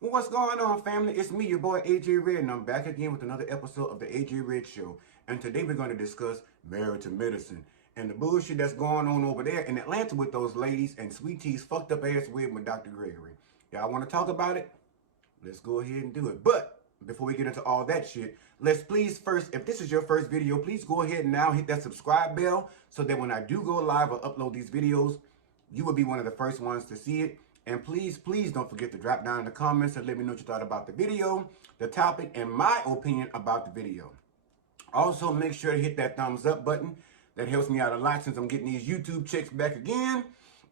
Well, what's going on, family? It's me, your boy AJ Red, and I'm back again with another episode of the AJ Red Show. And today we're going to discuss married to medicine and the bullshit that's going on over there in Atlanta with those ladies and Sweet Tea's fucked up ass wedding with Dr. Gregory. Y'all want to talk about it? Let's go ahead and do it. But before we get into all that shit, let's please first, if this is your first video, please go ahead and now hit that subscribe bell so that when I do go live or upload these videos, you will be one of the first ones to see it. And please, please don't forget to drop down in the comments and let me know what you thought about the video, the topic, and my opinion about the video. Also, make sure to hit that thumbs up button. That helps me out a lot since I'm getting these YouTube checks back again.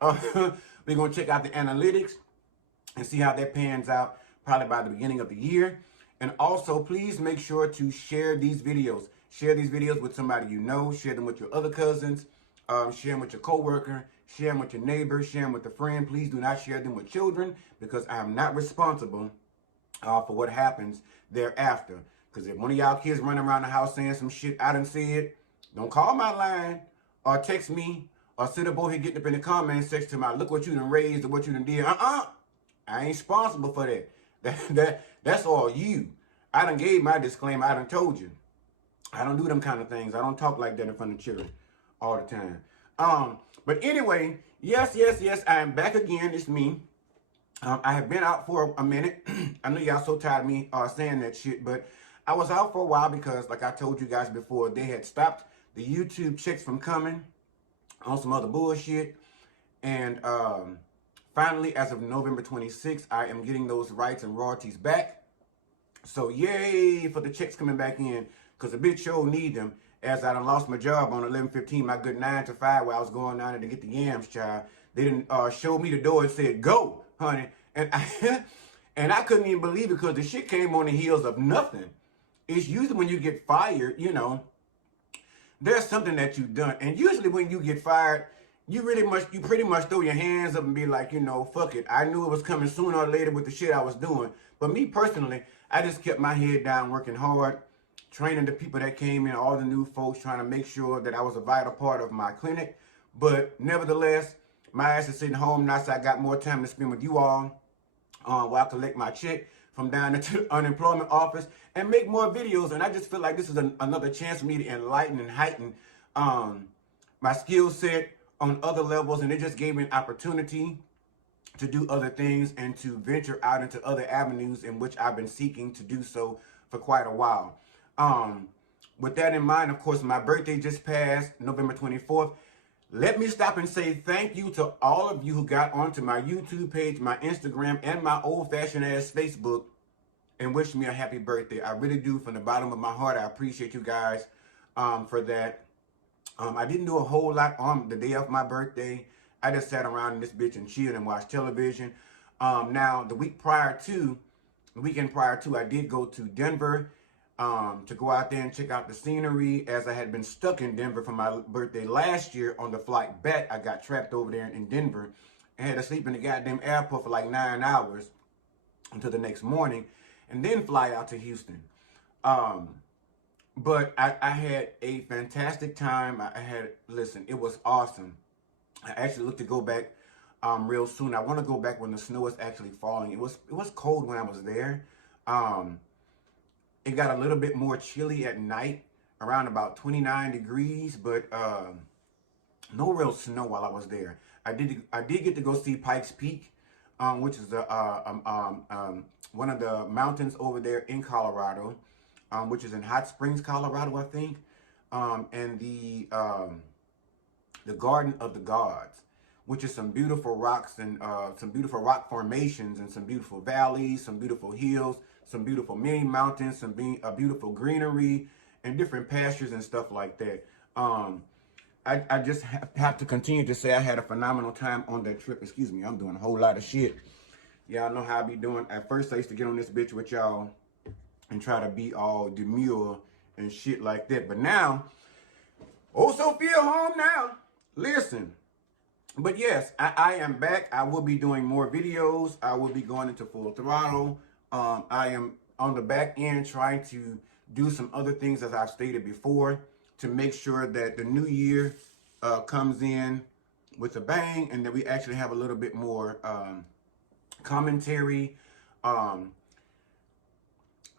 We're going to check out the analytics and see how that pans out probably by the beginning of the year. And also, please make sure to share these videos. Share these videos with somebody you know. Share them with your other cousins. Share them with your coworker. Share them with your neighbor. Share them with a friend. Please do not share them with children because I am not responsible for what happens thereafter. Because if one of y'all kids running around the house saying some shit I done said, don't call my line or text me or sit up over here getting up in the comments section to my look what you done raised or what you done did. I ain't responsible for that. That's all you. I done gave my disclaimer. I done told you. I don't do them kind of things. I don't talk like that in front of children all the time. But anyway, yes, I am back again. It's me. I have been out for a minute. I know y'all so tired of me saying that shit, but I was out for a while because, like I told you guys before, they had stopped the YouTube checks from coming on some other bullshit. And finally, as of November 26th, I am getting those rights and royalties back. So yay for the checks coming back in, because the bitch sure need them. As I done lost my job on 11/15, my good 9 to 5 where I was going down there to get the yams, child. They didn't show me the door and said, go, honey. And and I couldn't even believe it because the shit came on the heels of nothing. It's usually when you get fired, you know, there's something that you've done. And usually when you get fired, you pretty much throw your hands up and be like, you know, fuck it. I knew it was coming sooner or later with the shit I was doing. But me personally, I just kept my head down, working hard, training the people that came in, all the new folks, trying to make sure that I was a vital part of my clinic. But nevertheless, my ass is sitting home now, so I got more time to spend with you all while I collect my check from down into the unemployment office and make more videos. And I just feel like this is another chance for me to enlighten and heighten my skill set on other levels. And it just gave me an opportunity to do other things and to venture out into other avenues in which I've been seeking to do so for quite a while. With that in mind, of course, my birthday just passed, November 24th. Let me stop and say thank you to all of you who got onto my YouTube page, my Instagram, and my old-fashioned ass Facebook and wished me a happy birthday. I really do, from the bottom of my heart. I appreciate you guys for that. I didn't do a whole lot on the day of my birthday. I just sat around in this bitch and chilled and watched television. Now, the weekend prior to, I did go to Denver to go out there and check out the scenery, as I had been stuck in Denver for my birthday last year. On the flight back, I got trapped over there in Denver and had to sleep in the goddamn airport for like 9 hours until the next morning and then fly out to Houston. But I had a fantastic time. Listen, it was awesome. I actually look to go back real soon. I want to go back when the snow is actually falling. It was cold when I was there. It got a little bit more chilly at night, around about 29 degrees, but no real snow while I was there. I did get to go see Pikes Peak, which is one of the mountains over there in Colorado, which is in Hot Springs, Colorado, I think, and the Garden of the Gods, which is some beautiful rocks and some beautiful rock formations and some beautiful valleys, some beautiful hills, some beautiful mini mountains, some beautiful greenery and different pastures and stuff like that. I just have to continue to say I had a phenomenal time on that trip. Excuse me, I'm doing a whole lot of shit. Y'all know how I be doing. At first, I used to get on this bitch with y'all and try to be all demure and shit like that. But now, oh, so feel home now. Listen. But yes, I am back. I will be doing more videos. I will be going into full throttle. I am on the back end trying to do some other things, as I've stated before, to make sure that the new year comes in with a bang and that we actually have a little bit more commentary Um,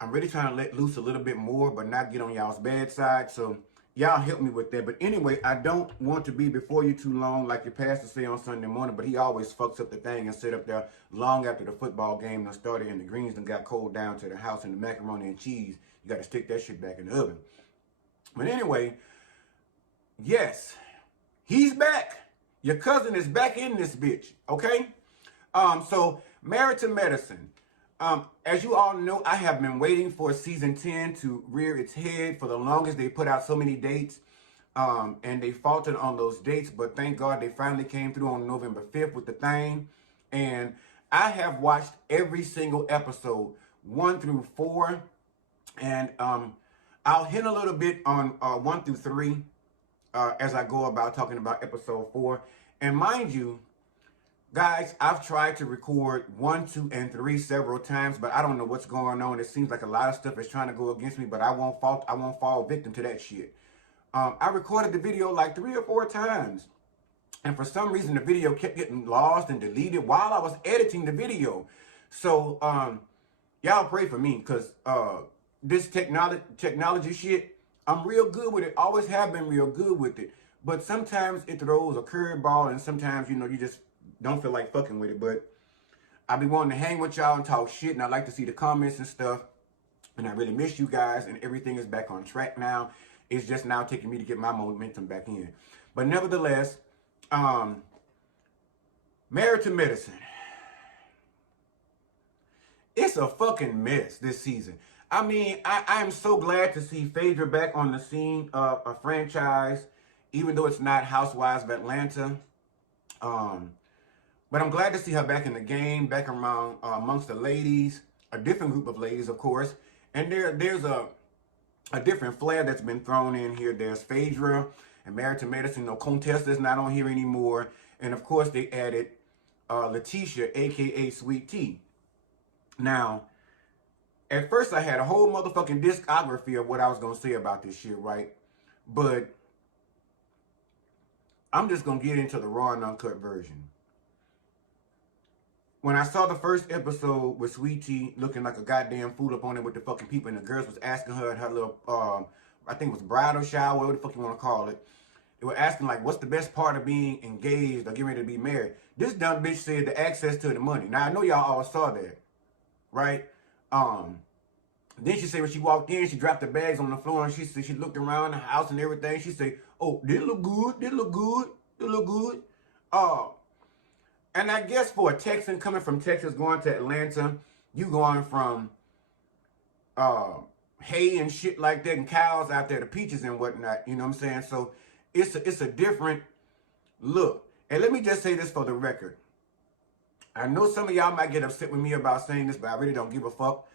I'm really trying to let loose a little bit more, but not get on y'all's bad side. So y'all help me with that. But anyway, I don't want to be before you too long, like your pastor say on Sunday morning, but he always fucks up the thing and sit up there long after the football game done started and the greens done got cold down to the house and the macaroni and cheese. You got to stick that shit back in the oven. But anyway, yes, he's back. Your cousin is back in this bitch, okay? So Married to Medicine. As you all know, I have been waiting for season 10 to rear its head for the longest. They put out so many dates, and they faltered on those dates, but thank God they finally came through on November 5th with the thing. And I have watched every single episode, 1 through 4, and I'll hint a little bit on 1 through 3 as I go about talking about episode 4. And mind you, guys, I've tried to record 1, 2, and 3 several times, but I don't know what's going on. It seems like a lot of stuff is trying to go against me, but I won't fall victim to that shit. I recorded the video like 3 or 4 times, and for some reason the video kept getting lost and deleted while I was editing the video. So y'all pray for me, because this technology shit, I'm real good with it. Always have been real good with it. But sometimes it throws a curveball, and sometimes, you know, you just don't feel like fucking with it. But I be wanting to hang with y'all and talk shit, and I like to see the comments and stuff. And I really miss you guys, and everything is back on track now. It's just now taking me to get my momentum back in. But nevertheless, Married to Medicine. It's a fucking mess this season. I mean, I am so glad to see Phaedra back on the scene of a franchise, even though it's not Housewives of Atlanta. But I'm glad to see her back in the game, back around amongst the ladies, a different group of ladies, of course. And there's a different flair that's been thrown in here. There's Phaedra and Married to Medicine. No, Contessa's not on here anymore. And of course, they added Letitia, aka Sweet Tea. Now, at first I had a whole motherfucking discography of what I was gonna say about this shit, right? But I'm just gonna get into the raw and uncut version. When I saw the first episode with Sweet Tea looking like a goddamn fool up on it with the fucking people, and the girls was asking her at her little, I think it was bridal shower, whatever the fuck you want to call it. They were asking, like, what's the best part of being engaged or getting ready to be married? This dumb bitch said the access to the money. Now, I know y'all all saw that, right? Then she said when she walked in, she dropped the bags on the floor, and she said she looked around the house and everything. She said, oh, did it look good? Did it look good? Did it look good? And I guess for a Texan coming from Texas going to Atlanta, you going from hay and shit like that and cows out there, the peaches and whatnot, you know what I'm saying? So it's a different look. And let me just say this for the record. I know some of y'all might get upset with me about saying this, but I really don't give a fuck.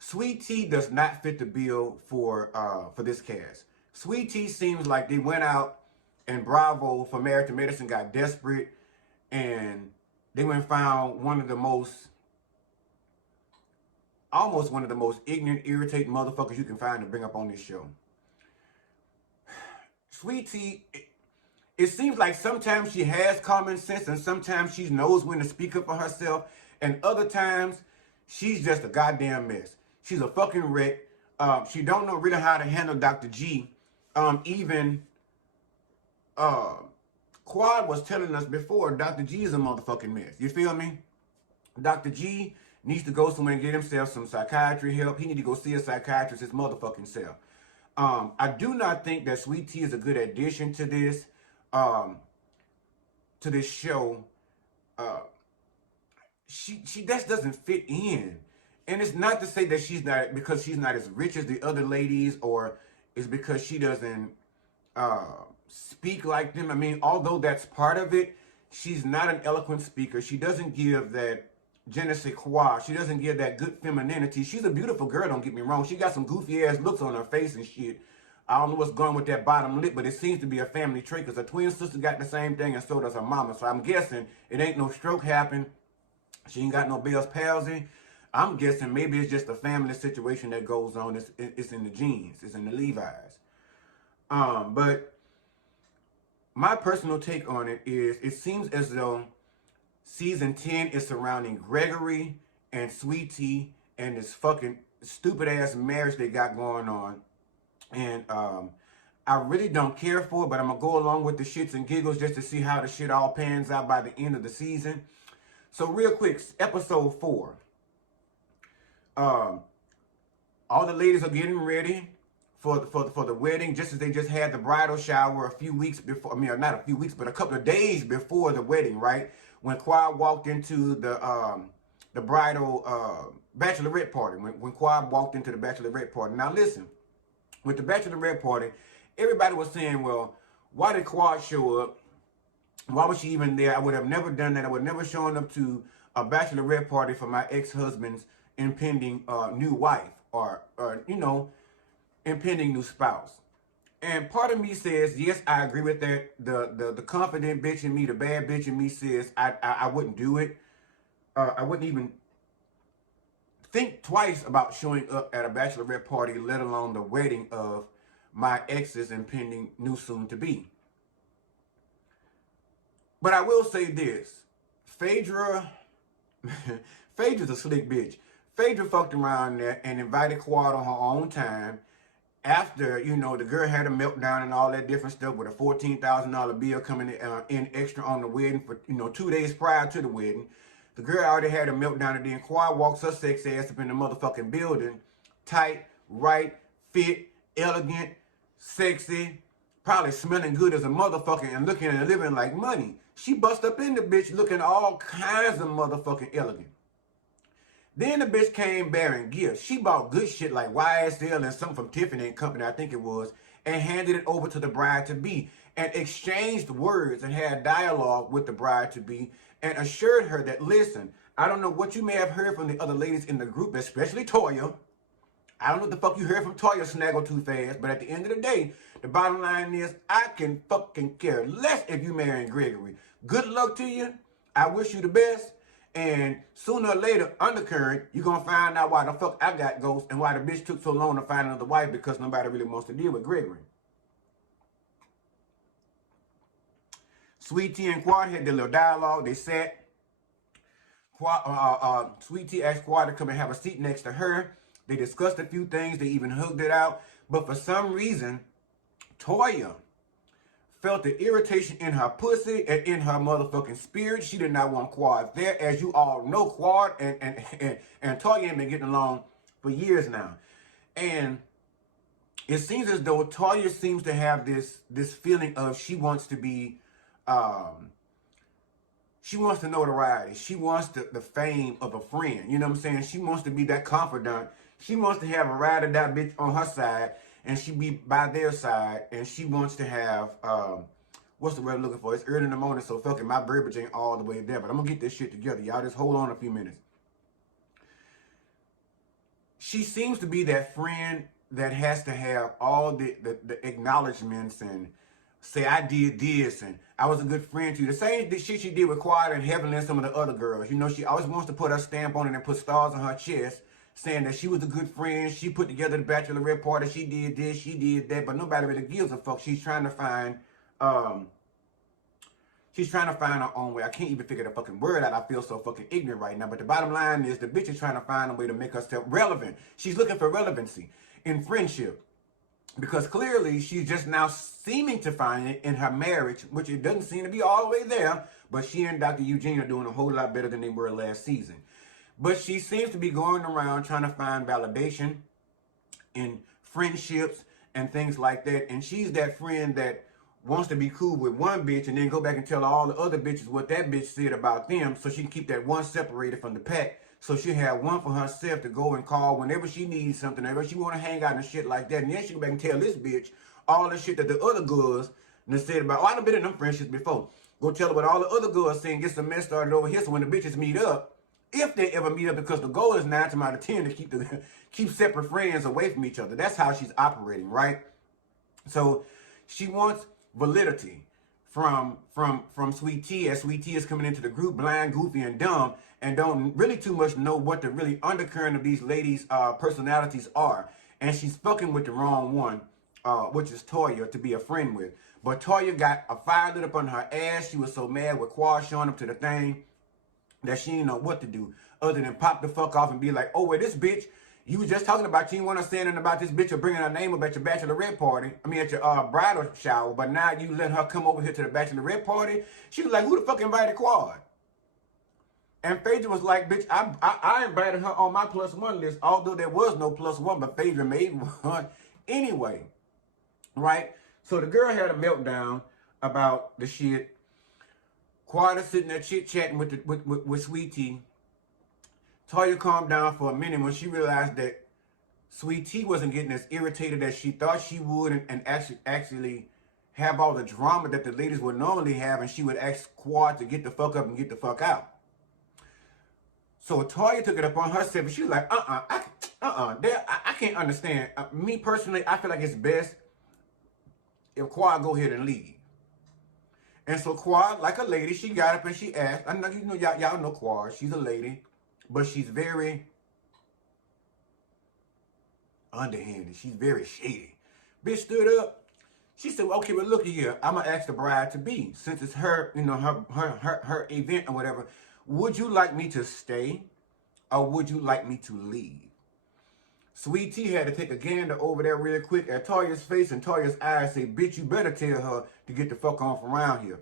Sweet Tea does not fit the bill for this cast. Sweet Tea seems like they went out and Bravo for Married to Medicine got desperate, and they went and found almost one of the most ignorant, irritating motherfuckers you can find to bring up on this show. Sweet Tea, it seems like sometimes she has common sense, and sometimes she knows when to speak up for herself, and other times she's just a goddamn mess. She's a fucking wreck. She don't know really how to handle Dr. G. Quad was telling us before, Dr. G is a motherfucking mess. You feel me? Dr. G needs to go somewhere and get himself some psychiatry help. He need to go see a psychiatrist his motherfucking self. I do not think that Sweet Tea is a good addition to this show. She just doesn't fit in. And it's not to say that she's not, because she's not as rich as the other ladies, or it's because she doesn't speak like them. I mean, although that's part of it, she's not an eloquent speaker. She doesn't give that je ne sais quoi. She doesn't give that good femininity. She's a beautiful girl, don't get me wrong. She got some goofy ass looks on her face and shit. I don't know what's going with that bottom lip, but it seems to be a family trait, because her twin sister got the same thing, and so does her mama. So I'm guessing it ain't no stroke happened. She ain't got no Bell's palsy. I'm guessing maybe it's just a family situation that goes on. It's in the genes. It's in the Levi's. But my personal take on it is, it seems as though season 10 is surrounding Gregory and Sweet Tea and this fucking stupid ass marriage they got going on. And I really don't care for it, but I'm gonna go along with the shits and giggles just to see how the shit all pans out by the end of the season. So real quick, episode 4. All the ladies are getting ready for the wedding, just as they just had the bridal shower a few weeks before. I mean, not a few weeks, but a couple of days before the wedding, right? When Quad walked into the bridal bachelorette party. When Quad walked into the bachelorette party. Now listen, with the bachelorette party, everybody was saying, well, why did Quad show up? Why was she even there? I would have never done that. I would never shown up to a bachelorette party for my ex-husband's impending new wife or you know, impending new spouse. And part of me says, yes, I agree with that. The confident bitch in me, the bad bitch in me says I wouldn't do it. I wouldn't even think twice about showing up at a bachelorette party, let alone the wedding of my ex's impending new soon-to-be. But I will say this. Phaedra, Phaedra's a slick bitch. Phaedra fucked around there and invited Quad on her own time after, you know, the girl had a meltdown and all that different stuff with a $14,000 bill coming in extra on the wedding for, you know, 2 days prior to the wedding. The girl already had a meltdown, and then Quad walks her sex ass up in the motherfucking building. Tight, right, fit, elegant, sexy, probably smelling good as a motherfucker and looking and living like money. She bust up in the bitch looking all kinds of motherfucking elegant. Then the bitch came bearing gifts. She bought good shit like YSL and something from Tiffany and Company, I think it was, and handed it over to the bride-to-be and exchanged words and had dialogue with the bride-to-be and assured her that, listen, I don't know what you may have heard from the other ladies in the group, especially Toya. I don't know what the fuck you heard from Toya Snaggletooth ass, but at the end of the day, the bottom line is I can fucking care less if you marrying Gregory. Good luck to you. I wish you the best. And sooner or later, undercurrent, you're going to find out why the fuck I got ghosts and why the bitch took so long to find another wife, because nobody really wants to deal with Gregory. Sweet Tea and Quad had their little dialogue. They sat. Sweet Tea asked Quad to come and have a seat next to her. They discussed a few things. They even hugged it out. But for some reason, Toya felt the irritation in her pussy and in her motherfucking spirit. She did not want Quad there. As you all know, Quad and Toya ain't been getting along for years now. And it seems as though Toya seems to have this feeling of she wants to be, she wants the notoriety. She wants the fame of a friend. You know what I'm saying? She wants to be that confidant. She wants to have a ride or die bitch on her side, and she be by their side, and she wants to have, what's the word I'm looking for? It's early in the morning, so fucking my verbiage ain't all the way there, but I'm gonna get this shit together. Y'all just hold on a few minutes. She seems to be that friend that has to have all the acknowledgments and say, I did this, and I was a good friend to you. The same shit she did with Quad and Heavenly and some of the other girls. You know, she always wants to put her stamp on it and put stars on her chest, saying that she was a good friend. She put together the bachelorette party. She did this, she did that, but nobody really gives a fuck. She's trying to find, her own way. I can't even figure the fucking word out. I feel so fucking ignorant right now. But the bottom line is the bitch is trying to find a way to make herself relevant. She's looking for relevancy in friendship. Because clearly she's just now seeming to find it in her marriage, which it doesn't seem to be all the way there. But she and Dr. Eugene are doing a whole lot better than they were last season. But she seems to be going around trying to find validation in friendships and things like that. And she's that friend that wants to be cool with one bitch and then go back and tell all the other bitches what that bitch said about them, so she can keep that one separated from the pack. So she'll have one for herself to go and call whenever she needs something, whenever she want to hang out and shit like that. And then she go back and tell this bitch all the shit that the other girls said about, oh, I done been in them friendships before. Go tell her what all the other girls saying, get some mess started over here, so when the bitches meet up, if they ever meet up, because the goal is 9 times out of 10 to keep separate friends away from each other. That's how she's operating, right? So she wants validity from Sweet Tea, as Sweet Tea is coming into the group blind, goofy, and dumb, and don't really too much know what the really undercurrent of these ladies' personalities are. And she's fucking with the wrong one, which is Toya, to be a friend with. But Toya got a fire lit up on her ass. She was so mad with Quad showing up to the thing. that she didn't know what to do other than pop the fuck off and be like, oh, well, this bitch, you was just talking about, you didn't want to say anything about this bitch or bringing her name up at your bachelorette party. I mean, at your bridal shower. But now you let her come over here to the bachelorette party. She was like, who the fuck invited Quad? And Phaedra was like, bitch, I invited her on my +1 list, although there was no +1, but Phaedra made one anyway. Right? So the girl had a meltdown about the shit. Quad is sitting there chit-chatting with Sweet Tea. Toya calmed down for a minute when she realized that Sweet Tea wasn't getting as irritated as she thought she would and actually have all the drama that the ladies would normally have, and she would ask Quad to get the fuck up and get the fuck out. So Toya took it upon herself, and she was like, I can't understand. Me personally, I feel like it's best if Quad go ahead and leave. And so Quad, like a lady, she got up and she asked. I know y'all know Quad. She's a lady, but she's very underhanded. She's very shady. Bitch stood up. She said, well, okay, well, look here. I'm gonna ask the bride to be, since it's her, her event or whatever. Would you like me to stay, or would you like me to leave? Sweet Tea had to take a gander over there real quick at Toya's face, and Toya's eyes say, bitch, you better tell her to get the fuck on from around here.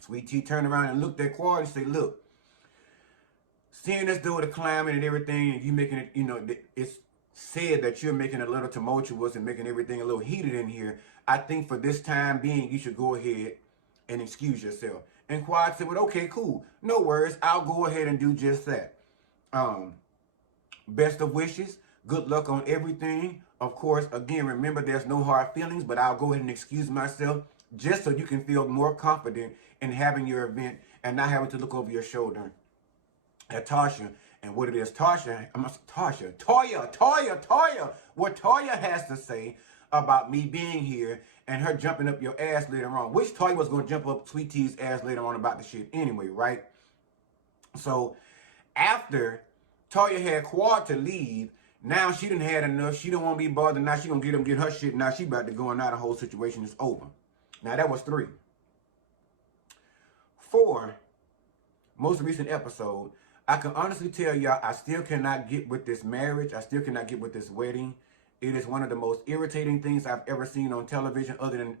Sweet Tea turned around and looked at Quad and said, look, seeing as though the climate and everything, and you making it, it's said that you're making it a little tumultuous and making everything a little heated in here, I think for this time being, you should go ahead and excuse yourself. And Quad said, well, okay, cool. No worries. I'll go ahead and do just that. Best of wishes. Good luck on everything. Of course, again, remember there's no hard feelings, but I'll go ahead and excuse myself just so you can feel more confident in having your event and not having to look over your shoulder at Tasha. And what it is, Toya, what Toya has to say about me being here and her jumping up your ass later on, which Toya was going to jump up Sweet Tea's ass later on about the shit anyway, right? So after Toya had Quad to leave, now she done had enough. She don't want to be bothered. Now she gonna get her shit. Now she about to go, and now the whole situation is over. Now that was 3. 4, most recent episode. I can honestly tell y'all, I still cannot get with this marriage. I still cannot get with this wedding. It is one of the most irritating things I've ever seen on television, other than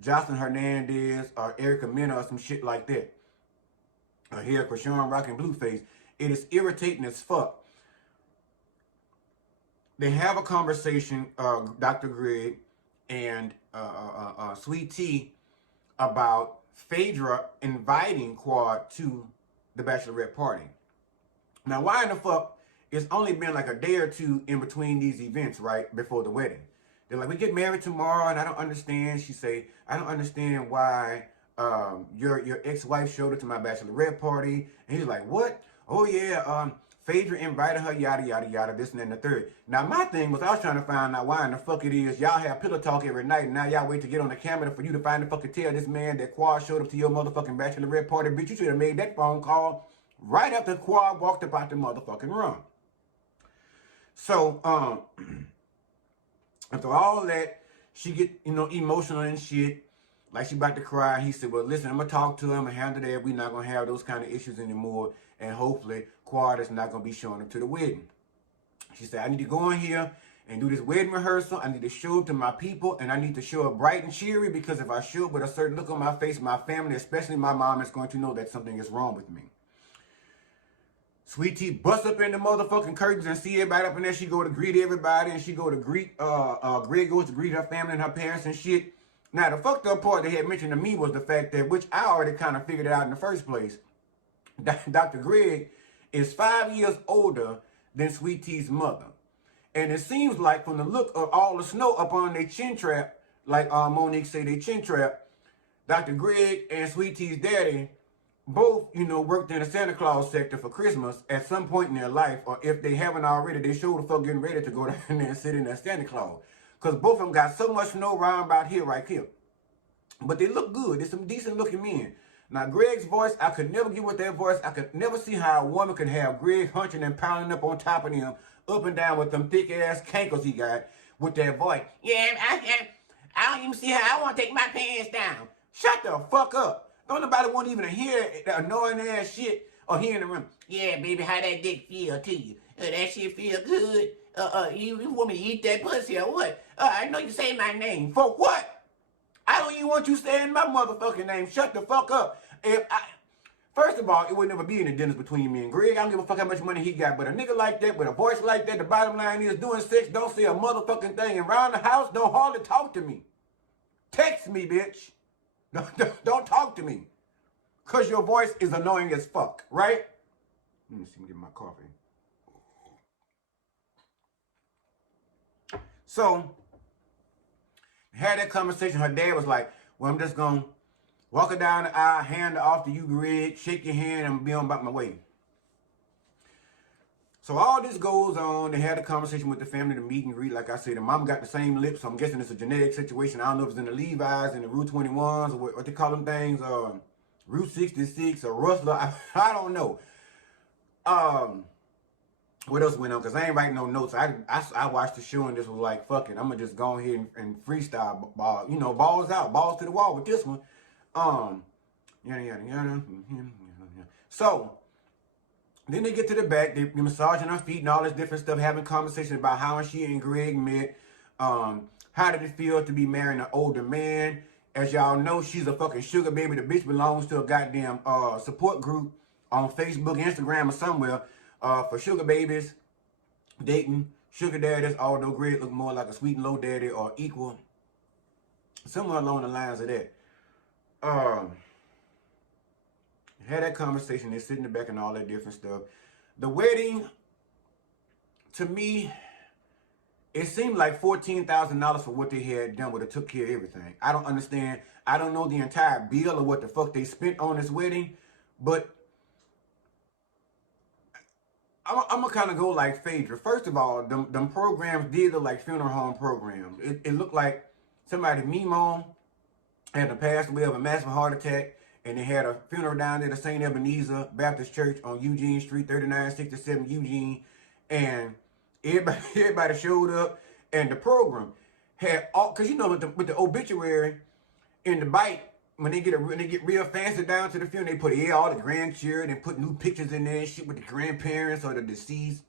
Jocelyn Hernandez or Erica Mena or some shit like that. Here, Krishan Rock and Blueface. It is irritating as fuck. They have a conversation, Dr. Greg and Sweet Tea, about Phaedra inviting Quad to the bachelorette party. Now, why in the fuck? It's only been like a day or two in between these events, right, before the wedding. They're like, we get married tomorrow, and I don't understand. She say, I don't understand why your ex-wife showed up to my bachelorette party. And he's like, what? Oh, yeah, Phaedra invited her, yada, yada, yada, this and then the third. Now, my thing was, I was trying to find out why in the fuck it is y'all have pillow talk every night, and now y'all wait to get on the camera for you to find the fucking tell this man that Quad showed up to your motherfucking bachelorette party. Bitch, you should have made that phone call right after Quad walked up out the motherfucking room. So, after all that, she get, emotional and shit, like she about to cry. He said, well, listen, I'm going to talk to him and handle that. We're not going to have those kind of issues anymore. And hopefully, Quad is not going to be showing up to the wedding. She said, I need to go in here and do this wedding rehearsal. I need to show up to my people, and I need to show up bright and cheery, because if I show up with a certain look on my face, my family, especially my mom, is going to know that something is wrong with me. Sweet Tea busts up in the motherfucking curtains and see everybody up in there. She go to greet everybody, and she go to greet, Greg goes to greet her family and her parents and shit. Now, the fucked up part they had mentioned to me was the fact that, which I already kind of figured out in the first place, Dr. Greg is 5 years older than Sweet Tea's mother. And it seems like from the look of all the snow up on their chin trap, like Monique say they chin trap, Dr. Greg and Sweet Tea's daddy both, worked in the Santa Claus sector for Christmas at some point in their life, or if they haven't already, they sure the fuck getting ready to go down there and sit in that Santa Claus. Because both of them got so much snow around about here, right here. But they look good. They're some decent looking men. Now, Greg's voice, I could never get with that voice. I could never see how a woman could have Greg hunching and pounding up on top of him, up and down with them thick-ass cankles he got with that voice. Yeah, I don't even see how I want to take my pants down. Shut the fuck up. Don't nobody want even to hear that annoying-ass shit Or he in the room, yeah, baby, how that dick feel to you? That shit feel good? You want me to eat that pussy or what? I know you say my name. For what? I don't even want you saying my motherfucking name. Shut the fuck up. First of all, it would never be any dinners between me and Greg. I don't give a fuck how much money he got. But a nigga like that, with a voice like that, the bottom line is doing sex, don't say a motherfucking thing. And around the house, don't hardly talk to me. Text me, bitch. Don't talk to me. Because your voice is annoying as fuck, right? Let me see me get my coffee. So, had that conversation. Her dad was like, well, I'm just going to walk her down the aisle, hand her off to you, Greg, shake your hand, and be on about my way. So all this goes on. They had a conversation with the family, the meet and greet. Like I said, the mama got the same lips, so I'm guessing it's a genetic situation. I don't know if it's in the Levi's and the Route 21s or what they call them things, Route 66 or Rustler. I don't know. What else went on? Because I ain't writing no notes. I watched the show and just was like, fuck it. I'm going to just go ahead and freestyle. Balls out. Balls to the wall with this one. Yada, yada, yada. So, then they get to the back. They're massaging her feet and all this different stuff. Having conversation about how she and Greg met. How did it feel to be marrying an older man? As y'all know, she's a fucking sugar baby. The bitch belongs to a goddamn support group on Facebook, Instagram, or somewhere. For sugar babies, dating sugar daddies, although Greg look more like a sweet and low daddy or equal, somewhere along the lines of that. Had that conversation, they're sitting in the back and all that different stuff. The wedding, to me, it seemed like $14,000 for what they had done, but it took care of everything. I don't understand. I don't know the entire bill or what the fuck they spent on this wedding, but I'm going to kind of go like Phaedra. First of all, them programs did look like funeral home programs. It looked like somebody, Mimo, had passed away of a massive heart attack, and they had a funeral down there at St. Ebenezer Baptist Church on Eugene Street, 3967 Eugene, and everybody showed up, and the program had all, because with the obituary in the bite, when they get real fancy down to the funeral, they put all the grandchildren and put new pictures in there and shit with the grandparents or the deceased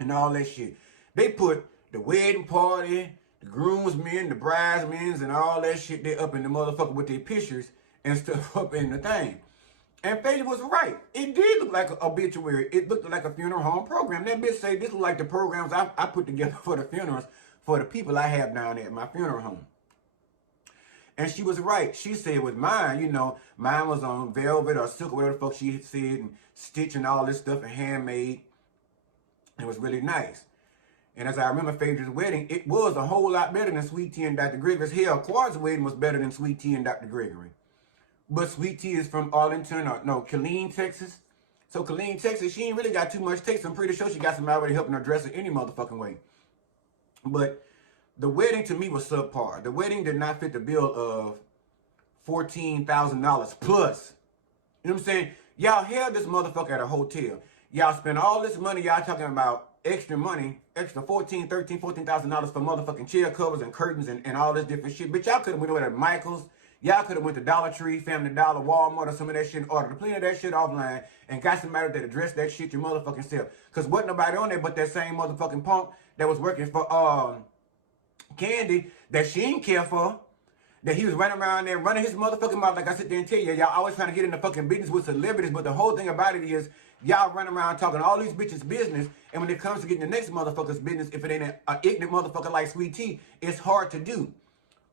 and all that shit. They put the wedding party, the groomsmen, the bridesmaids, and all that shit there up in the motherfucker with their pictures and stuff up in the thing. And Phaedra was right. It did look like an obituary. It looked like a funeral home program. That bitch say this look like the programs I put together for the funerals for the people I have down there at my funeral home. And she was right. She said with mine, mine was on velvet or silk or whatever the fuck she had said, and stitch and all this stuff and handmade. It was really nice. And as I remember Phaedra's wedding, it was a whole lot better than Sweet Tea and Dr. Gregory's. Hell, Quad's wedding was better than Sweet Tea and Dr. Gregory. But Sweet Tea is from Killeen, Texas. So Killeen, Texas, she ain't really got too much taste. I'm pretty sure she got somebody already helping her dress her any motherfucking way. But the wedding to me was subpar. The wedding did not fit the bill of $14,000 plus. You know what I'm saying? Y'all held this motherfucker at a hotel. Y'all spent all this money. Y'all talking about extra money, extra $14,000 for motherfucking chair covers and curtains and all this different shit. But y'all could have went over to Michael's. Y'all could have went to Dollar Tree, Family Dollar, Walmart, or some of that shit, and ordered plenty of that shit offline and got somebody that addressed that shit your motherfucking self. Because wasn't nobody on there but that same motherfucking punk that was working for Candy that she didn't care for. That he was running around there running his motherfucking mouth. Like I sit there and tell you, y'all always trying to get in the fucking business with celebrities, but the whole thing about it is y'all run around talking all these bitches' business, and when it comes to getting the next motherfucker's business, if it ain't an ignorant motherfucker like Sweet Tea, it's hard to do.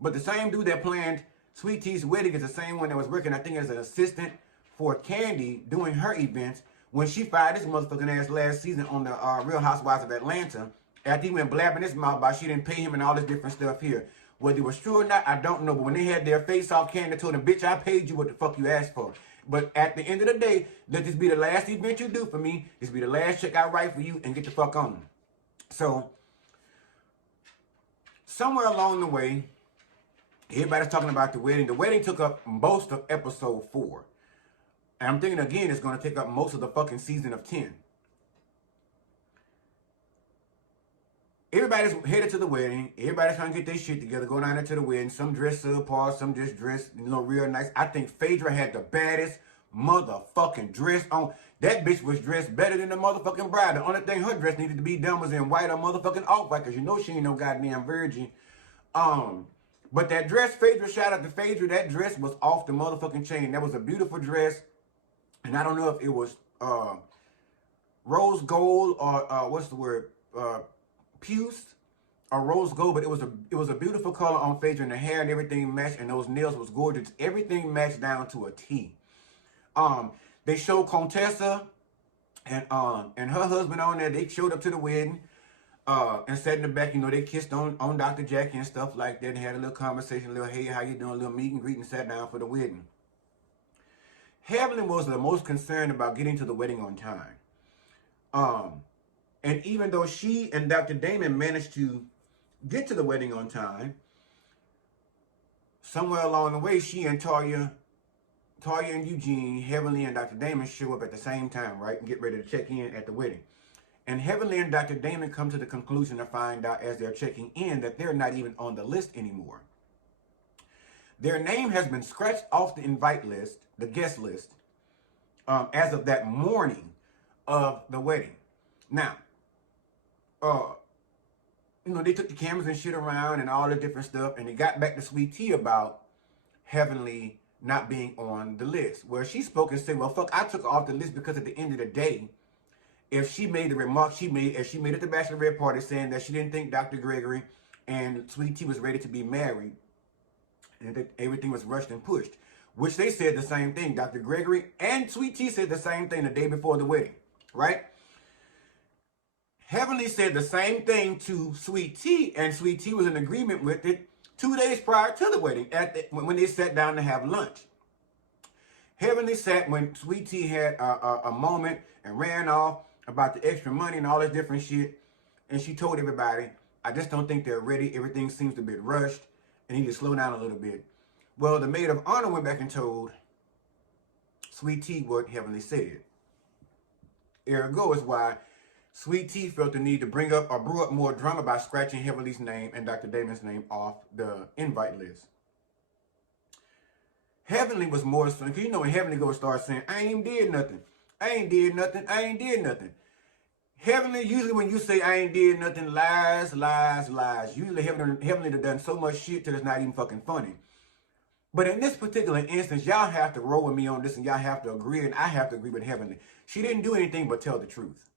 But the same dude that planned Sweet Tea's wedding is the same one that was working, I think, as an assistant for Candy doing her events when she fired this motherfucking ass last season on the Real Housewives of Atlanta. After he went blabbing his mouth about she didn't pay him and all this different stuff here. Whether it was true or not, I don't know. But when they had their face off, Candy told him, bitch, I paid you what the fuck you asked for. But at the end of the day, let this be the last event you do for me. This be the last check I write for you, and get the fuck on. So, somewhere along the way, everybody's talking about the wedding. The wedding took up most of episode 4. And I'm thinking, again, it's going to take up most of the fucking season of 10. Everybody's headed to the wedding. Everybody's trying to get their shit together, go down there to the wedding. Some dress subpar, some just dress, real nice. I think Phaedra had the baddest motherfucking dress on. That bitch was dressed better than the motherfucking bride. The only thing her dress needed to be done was in white or motherfucking off-white, because you know she ain't no goddamn virgin. But that dress, Phaedra, shout out to Phaedra, that dress was off the motherfucking chain. That was a beautiful dress. And I don't know if it was rose gold or what's the word? Puce or rose gold, but it was a beautiful color on Phaedra, and the hair and everything matched, and those nails was gorgeous. Everything matched down to a T. They showed Contessa and her husband on there. They showed up to the wedding. And sat in the back, you know, they kissed on Dr. Jackie and stuff like that, and had a little conversation, a little, hey, how you doing, a little meet and greet, and sat down for the wedding. Heavenly was the most concerned about getting to the wedding on time. And even though she and Dr. Damon managed to get to the wedding on time, somewhere along the way, she and Toya and Eugene, Heavenly and Dr. Damon show up at the same time, right, and get ready to check in at the wedding. And Heavenly and Dr. Damon come to the conclusion to find out as they're checking in that they're not even on the list anymore. Their name has been scratched off the invite list, the guest list, as of that morning of the wedding. Now, you know, they took the cameras and shit around and all the different stuff, and they got back to Sweet Tea about Heavenly not being on the list. Where she spoke and said, well, fuck, I took her off the list because at the end of the day, if she made the remark she made, as she made at the bachelorette party, saying that she didn't think Dr. Gregory and Sweet Tea was ready to be married, and that everything was rushed and pushed, which they said the same thing. Dr. Gregory and Sweet Tea said the same thing the day before the wedding, right? Heavenly said the same thing to Sweet Tea, and Sweet Tea was in agreement with it 2 days prior to the wedding, when they sat down to have lunch. Heavenly sat when Sweet Tea had a moment and ran off about the extra money and all this different shit. And she told everybody, I just don't think they're ready. Everything seems a bit rushed and need to slow down a little bit. Well, the maid of honor went back and told Sweet Tea what Heavenly said. Ergo is why Sweet Tea felt the need to bring up or brew up more drama by scratching Heavenly's name and Dr. Damon's name off the invite list. Heavenly was more so, because you know when Heavenly goes start saying, I ain't did nothing. I ain't did nothing. I ain't did nothing. Heavenly, usually when you say I ain't did nothing, lies, lies, lies. Usually Heavenly done so much shit till it's not even fucking funny. But in this particular instance, y'all have to roll with me on this and y'all have to agree, and I have to agree with Heavenly. She didn't do anything but tell the truth.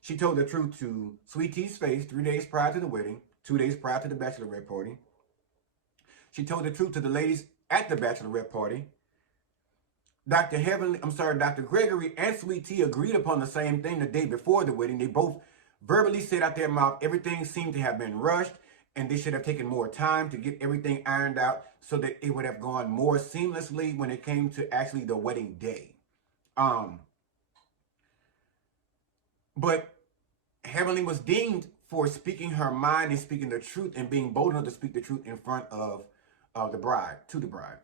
She told the truth to Sweet Tea's face 3 days prior to the wedding, 2 days prior to the bachelorette party. She told the truth to the ladies at the bachelorette party. Dr. Gregory and Sweet Tea agreed upon the same thing the day before the wedding. They both verbally said out their mouth everything seemed to have been rushed and they should have taken more time to get everything ironed out so that it would have gone more seamlessly when it came to actually the wedding day. But Heavenly was deemed for speaking her mind and speaking the truth and being bold enough to speak the truth in front of the bride, to the bride.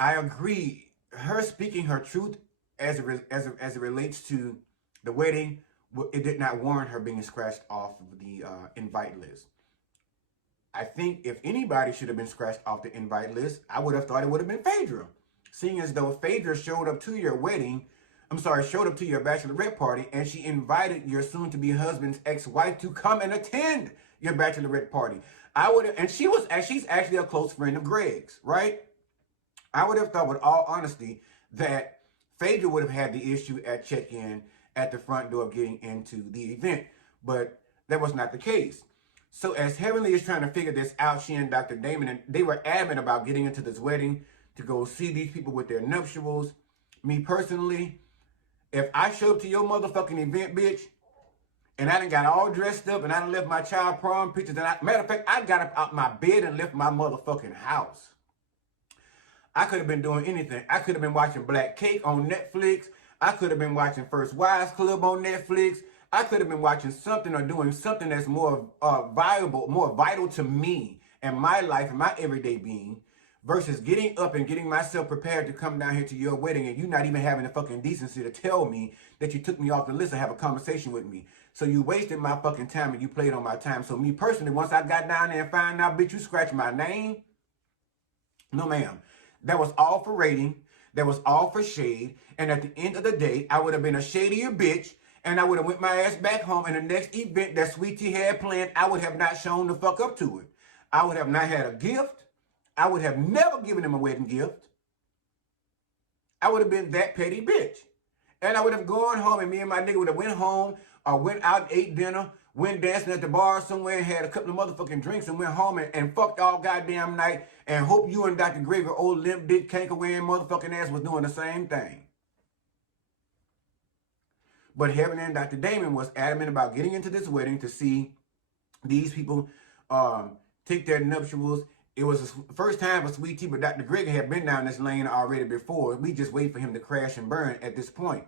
I agree. Her speaking her truth as it relates to the wedding, it did not warrant her being scratched off of the invite list. I think if anybody should have been scratched off the invite list, I would have thought it would have been Phaedra. Seeing as though Phaedra showed up to your bachelorette party, and she invited your soon-to-be husband's ex-wife to come and attend your bachelorette party. She's actually a close friend of Greg's, right? I would have thought, with all honesty, that Phaedra would have had the issue at check-in at the front door of getting into the event, but that was not the case. So as Heavenly is trying to figure this out, she and Dr. Damon, and they were adamant about getting into this wedding to go see these people with their nuptials. Me personally, if I show up to your motherfucking event, bitch, and I done got all dressed up and I done left my child prom pictures, matter of fact, I got up out my bed and left my motherfucking house. I could have been doing anything. I could have been watching Black Cake on Netflix. I could have been watching First Wives Club on Netflix. I could have been watching something or doing something that's more vital to me and my life and my everyday being, versus getting up and getting myself prepared to come down here to your wedding and you not even having the fucking decency to tell me that you took me off the list and have a conversation with me. So you wasted my fucking time and you played on my time. So me personally, once I got down there and found out, bitch, you scratched my name. No, ma'am. That was all for rating. that was all for shade. And at the end of the day, I would have been a shadier bitch, and I would have went my ass back home. And the next event that Sweet Tea had planned, I would have not shown the fuck up to it. I would have not had a gift. I would have never given him a wedding gift. I would have been that petty bitch. And I would have gone home, and me and my nigga would have went home or went out and ate dinner, went dancing at the bar somewhere, and had a couple of motherfucking drinks, and went home and fucked all goddamn night, and hope you and Dr. Gregory, old limp dick canker wearing motherfucking ass, was doing the same thing. But Heaven and Dr. Damon was adamant about getting into this wedding to see these people take their nuptials. It was the first time for Sweet Tea, but Dr. Gregory had been down this lane already before. We just wait for him to crash and burn at this point.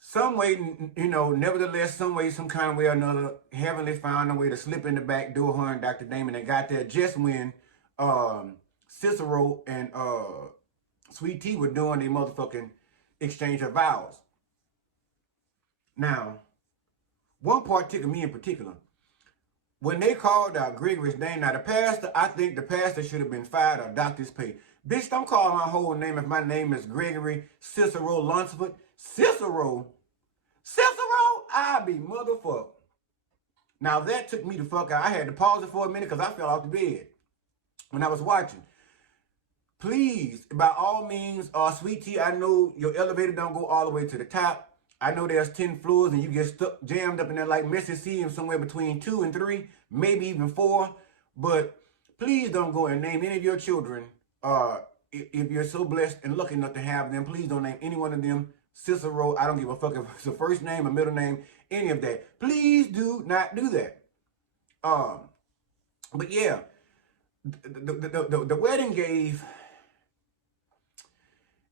Some way, you know, nevertheless, some way, some kind of way or another, Heavenly found a way to slip in the back door, her and Dr. Damon, and got there just when Cicero and Sweet Tea were doing their motherfucking exchange of vows. Now, one part tickled me in particular. When they called out Gregory's name, now the pastor, I think the pastor should have been fired or docked his pay. Bitch, don't call my whole name if my name is Gregory Cicero Lunsford. Cicero? I be motherfucker. Now that took me the fuck out. I had to pause it for a minute because I fell off the bed when I was watching. Please, by all means, Sweet Tea, I know your elevator don't go all the way to the top. I know there's 10 floors and you get stuck, jammed up in there like Mississippi and somewhere between 2 and 3, maybe even 4. But please don't go and name any of your children. If you're so blessed and lucky enough to have them, please don't name any one of them Cicero. I don't give a fuck if it's a first name, a middle name, any of that. Please do not do that. But yeah, the wedding gave...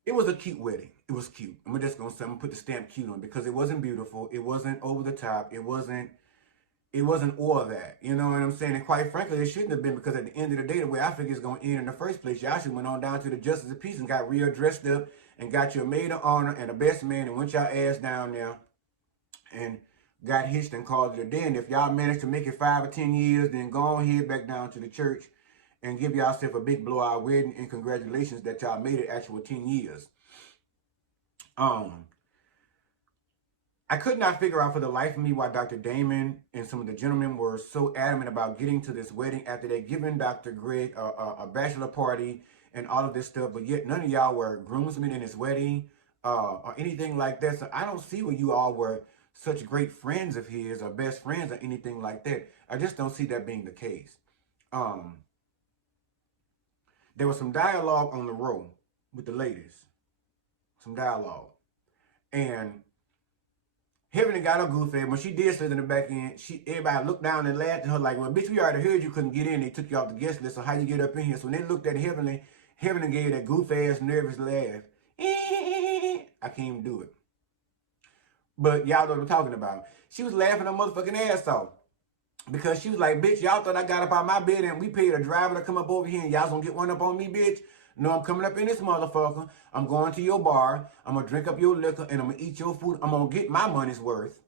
It was a cute wedding. It was cute. I'm just gonna say, I'm gonna put the stamp cute on, because it wasn't beautiful. It wasn't over the top. It wasn't all of that. You know what I'm saying? And quite frankly, it shouldn't have been, because at the end of the day, the way I figure it's gonna end in the first place, y'all should went on down to the Justice of Peace and got real dressed up and got your maid of honor and the best man and went y'all ass down there and got hitched and called it a day. And if y'all managed to make it 5 or 10 years, then go on head back down to the church and give yourself a big blowout wedding, and congratulations that y'all made it actual 10 years. I could not figure out for the life of me why Dr. Damon and some of the gentlemen were so adamant about getting to this wedding after they given Dr. Greg a bachelor party and all of this stuff, but yet none of y'all were groomsmen in his wedding or anything like that. So I don't see where you all were such great friends of his or best friends or anything like that. I just don't see that being the case. There was some dialogue on the row with the ladies. Some dialogue. And Heaven got her goofy. When she did sit in the back end, everybody looked down and laughed at her like, well, bitch, we already heard you couldn't get in. They took you off the guest list, so how you get up in here? So when they looked at Heaven gave that goof-ass, nervous laugh. I can't even do it. But y'all know what I'm talking about. She was laughing her motherfucking ass off. Because she was like, bitch, y'all thought I got up out my bed and we paid a driver to come up over here and y'all gonna get one up on me, bitch? No, I'm coming up in this motherfucker. I'm going to your bar. I'm gonna drink up your liquor and I'm gonna eat your food. I'm gonna get my money's worth.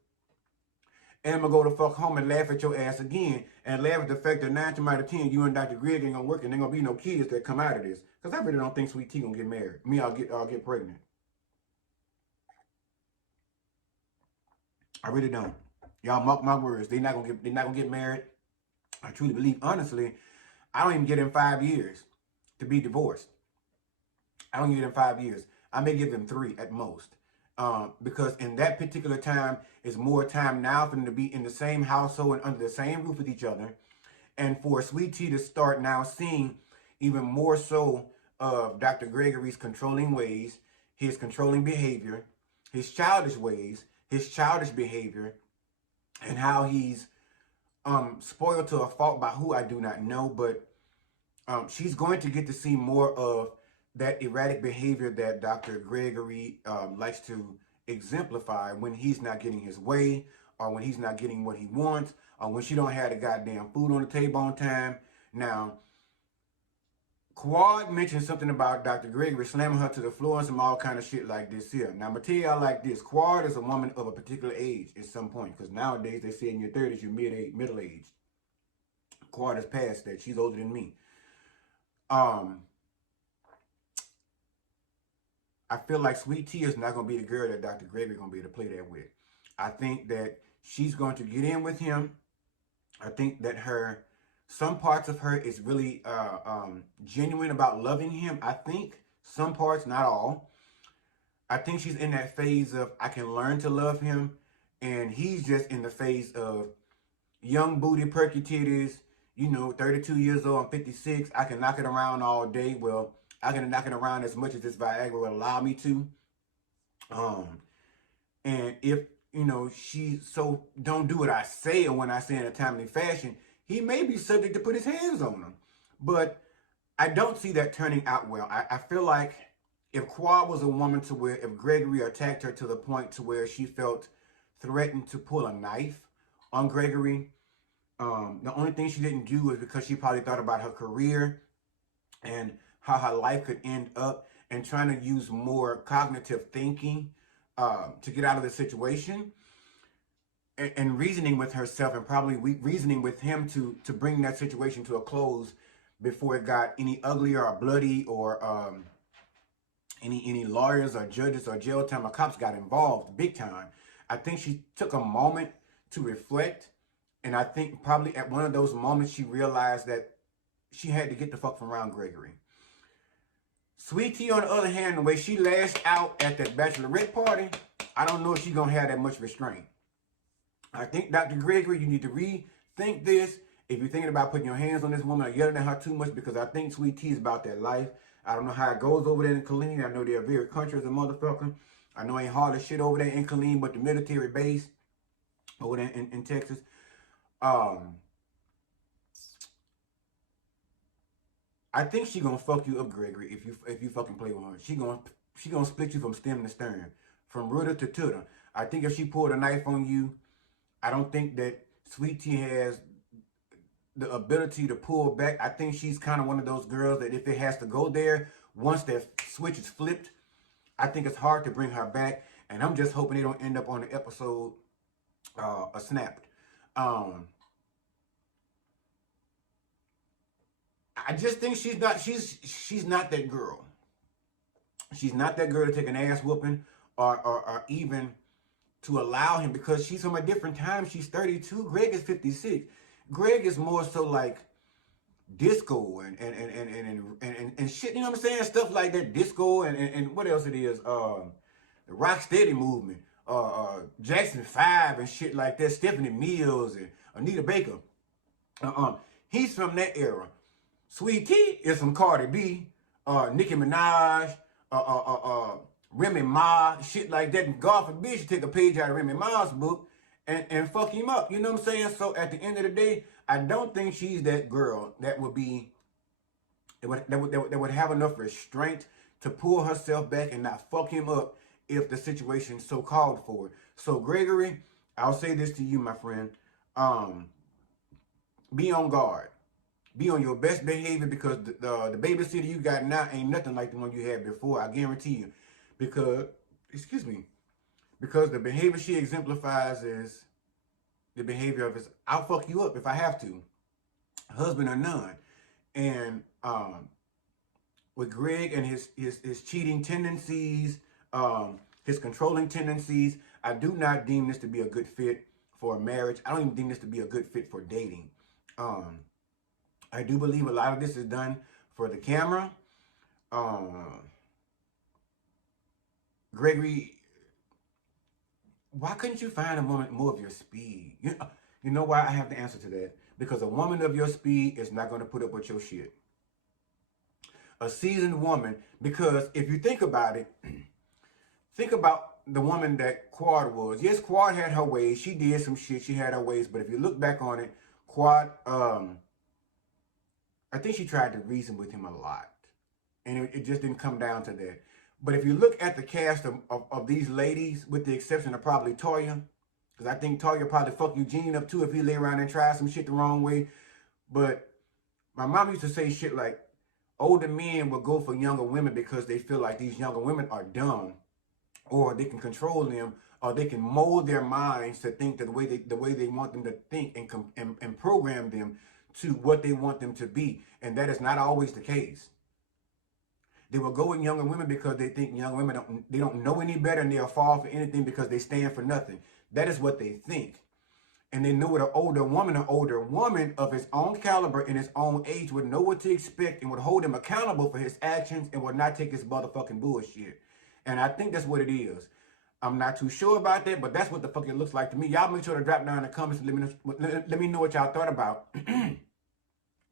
And I'm gonna go the fuck home and laugh at your ass again. And laugh at the fact that 9 times out of 10, you and Dr. Greg ain't gonna work and there gonna be no kids that come out of this. Because I really don't think Sweet Tea gonna get married. I'll get pregnant. I really don't. Y'all mark my words. They're not gonna get married. I truly believe, honestly, I don't even get in 5 years to be divorced. I don't get in 5 years. I may give them 3 at most. Because in that particular time, is more time now for them to be in the same household and under the same roof with each other. And for Sweet Tea to start now seeing even more so of Dr. Gregory's controlling ways, his controlling behavior, his childish ways, his childish behavior, and how he's spoiled to a fault by who I do not know. But she's going to get to see more of that erratic behavior that Dr. Gregory likes to exemplify when he's not getting his way, or when he's not getting what he wants, or when she don't have the goddamn food on the table on time. Now, Quad mentioned something about Dr. Gregory slamming her to the floor and some all kind of shit like this here. Now, I'm going to tell y'all like this. Quad is a woman of a particular age at some point, because nowadays they say in your 30s you're middle-aged. Quad is past that. She's older than me. I feel like Sweet Tea is not going to be the girl that Dr. Gregory going to be able to play that with. I think that she's going to get in with him. I think that some parts of her is really genuine about loving him. I think some parts, not all. I think she's in that phase of I can learn to love him, and he's just in the phase of young booty, perky titties, 32 years old, I'm 56, I can knock it around all day. Well, I can knock it around as much as this Viagra will allow me to. And if, she so don't do what I say or when I say in a timely fashion, he may be subject to put his hands on them. But I don't see that turning out well. I feel like if Quad was a woman to where, if Gregory attacked her to the point to where she felt threatened to pull a knife on Gregory, the only thing she didn't do was because she probably thought about her career and how her life could end up, and trying to use more cognitive thinking to get out of the situation, and reasoning with herself, and probably reasoning with him to bring that situation to a close before it got any uglier or bloody, or any lawyers or judges or jail time or cops got involved big time. I think she took a moment to reflect, and I think probably at one of those moments she realized that she had to get the fuck from around Gregory. Sweet Tea, on the other hand, the way she lashed out at that bachelorette party, I don't know if she's gonna have that much restraint. I think, Dr. Gregory, you need to rethink this. If you're thinking about putting your hands on this woman or yelling at her too much, because I think Sweet Tea is about that life. I don't know how it goes over there in Killeen. I know they're very country as a motherfucker. I know ain't hard as shit over there in Killeen, but the military base over there in Texas. I think she gonna fuck you up, Gregory, if you fucking play with her. She gonna split you from stem to stern, from rudder to tutor. I think if she pulled a knife on you, I don't think that Sweet Tea has the ability to pull back. I think she's kind of one of those girls that if it has to go there, once that switch is flipped, I think it's hard to bring her back. And I'm just hoping they don't end up on the episode snapped. I just think she's not that girl. She's not that girl to take an ass whooping or even to allow him, because she's from a different time. She's 32. Greg is 56. Greg is more so like disco and shit, you know what I'm saying? Stuff like that, disco and what else it is? The Rocksteady movement, Jackson 5 and shit like that, Stephanie Mills and Anita Baker. He's from that era. Sweet Tea is from Cardi B, Nicki Minaj, Remy Ma, shit like that. And God forbid she take a page out of Remy Ma's book and fuck him up. You know what I'm saying? So at the end of the day, I don't think she's that girl that would be, that would have enough restraint to pull herself back and not fuck him up if the situation so called for it. So Gregory, I'll say this to you, my friend. Be on guard. Be on your best behavior, because the babysitter you got now ain't nothing like the one you had before. I guarantee you. Because the behavior she exemplifies is the behavior of his, I'll fuck you up if I have to, husband or none. And with Greg and his cheating tendencies, his controlling tendencies, I do not deem this to be a good fit for a marriage. I don't even deem this to be a good fit for dating. I do believe a lot of this is done for the camera. Gregory, why couldn't you find a woman more of your speed? You know why I have the answer to that? Because a woman of your speed is not going to put up with your shit. A seasoned woman, because if you think about it, think about the woman that Quad was. Yes, Quad had her ways. She did some shit. She had her ways. But if you look back on it, Quad, I think she tried to reason with him a lot. And it just didn't come down to that. But if you look at the cast of these ladies, with the exception of probably Toya, because I think Toya probably fuck Eugene up too if he lay around and try some shit the wrong way. But my mom used to say shit like, older men will go for younger women because they feel like these younger women are dumb, or they can control them, or they can mold their minds to think that the way they want them to think, and program them to what they want them to be. And that is not always the case. They will go with younger women because they think young women don't know any better and they'll fall for anything because they stand for nothing. That is what they think. And they know what an older woman of his own caliber and his own age would know what to expect and would hold him accountable for his actions and would not take his motherfucking bullshit. And I think that's what it is. I'm not too sure about that, but that's what the fuck it looks like to me. Y'all make sure to drop down in the comments and let me know what y'all thought about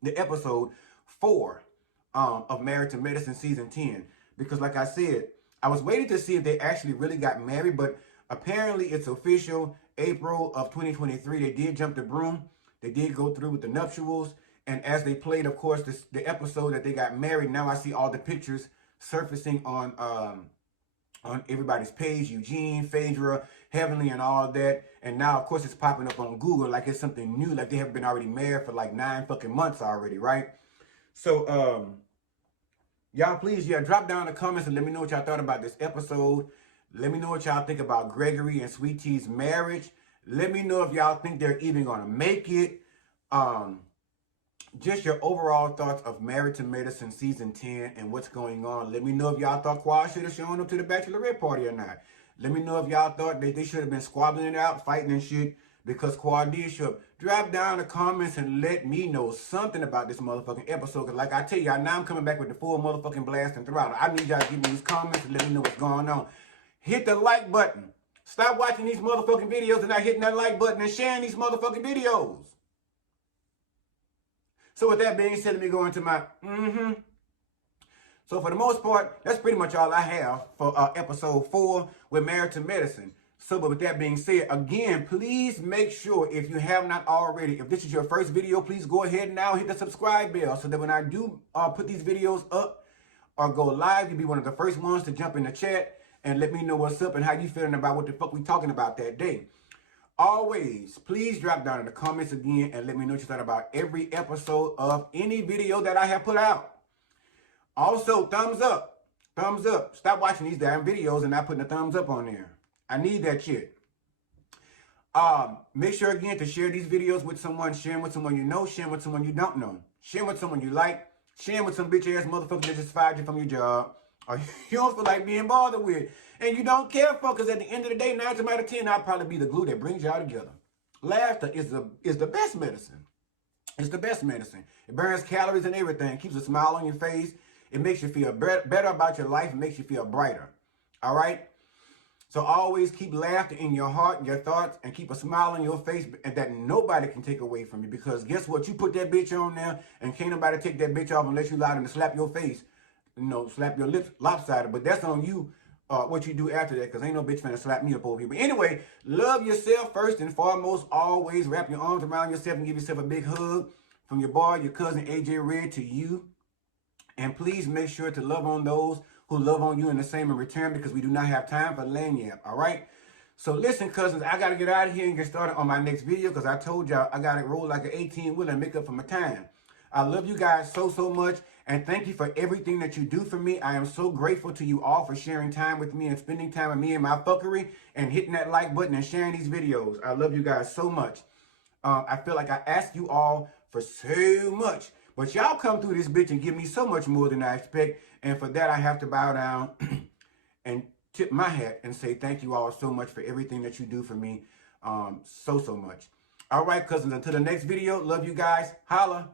the episode 4 of Married to Medicine season 10. Because like I said, I was waiting to see if they actually really got married, but apparently it's official. April of 2023, they did jump the broom. They did go through with the nuptials. And as they played, of course, the episode that they got married, now I see all the pictures surfacing on everybody's page. Eugene, Phaedra, Heavenly, and all that. And now, of course, it's popping up on Google like it's something new. Like they have been already married for like 9 fucking months already, right? So, y'all please, drop down in the comments and let me know what y'all thought about this episode. Let me know what y'all think about Gregory and Sweet Tea's marriage. Let me know if y'all think they're even going to make it. Just your overall thoughts of Married to Medicine season 10 and what's going on. Let me know if y'all thought Quad should have shown up to the bachelorette party or not. Let me know if y'all thought they should have been squabbling it out, fighting and shit, because Quad did show up. Drop down in the comments and let me know something about this motherfucking episode. Because like I tell y'all, now I'm coming back with the full motherfucking blast and throttle. I need y'all to give me these comments and let me know what's going on. Hit the like button. Stop watching these motherfucking videos and not hitting that like button and sharing these motherfucking videos. So with that being said, let me go into my So for the most part, that's pretty much all I have for episode 4 with Married to Medicine. So but with that being said, again, please make sure if you have not already, if this is your first video, please go ahead now and hit the subscribe bell so that when I do put these videos up or go live, you'll be one of the first ones to jump in the chat and let me know what's up and how you feeling about what the fuck we talking about that day. Always, please drop down in the comments again and let me know what you thought about every episode of any video that I have put out. Also, thumbs up. Thumbs up. Stop watching these damn videos and not putting a thumbs up on there. I need that shit. Make sure again to share these videos with someone. Share with someone you know. Share with someone you don't know. Share with someone you like. Share with some bitch ass motherfucker that just fired you from your job. Or you don't feel like being bothered with. And you don't care for, because at the end of the day, 9 times out of 10, I'll probably be the glue that brings y'all together. Laughter is the best medicine. It's the best medicine. It burns calories and everything. Keeps a smile on your face. It makes you feel better about your life. It makes you feel brighter. All right? So always keep laughter in your heart, your thoughts, and keep a smile on your face and that nobody can take away from you. Because guess what? You put that bitch on there and can't nobody take that bitch off unless you allow them to slap your face. You know, slap your lips lopsided. But that's on you, what you do after that, because ain't no bitch finna slap me up over here. But anyway, love yourself first and foremost. Always wrap your arms around yourself and give yourself a big hug from your boy, your cousin AJ Red, to you. And please make sure to love on those who love on you in the same in return, because we do not have time for lanyard, all right? So listen, cousins, I got to get out of here and get started on my next video, because I told y'all I got to roll like an 18-wheeler and make up for my time. I love you guys so, so much, and thank you for everything that you do for me. I am so grateful to you all for sharing time with me and spending time with me and my fuckery and hitting that like button and sharing these videos. I love you guys so much. I feel like I ask you all for so much, but y'all come through this bitch and give me so much more than I expect, and for that I have to bow down and tip my hat and say thank you all so much for everything that you do for me so, so much. All right, cousins, until the next video, love you guys. Holla.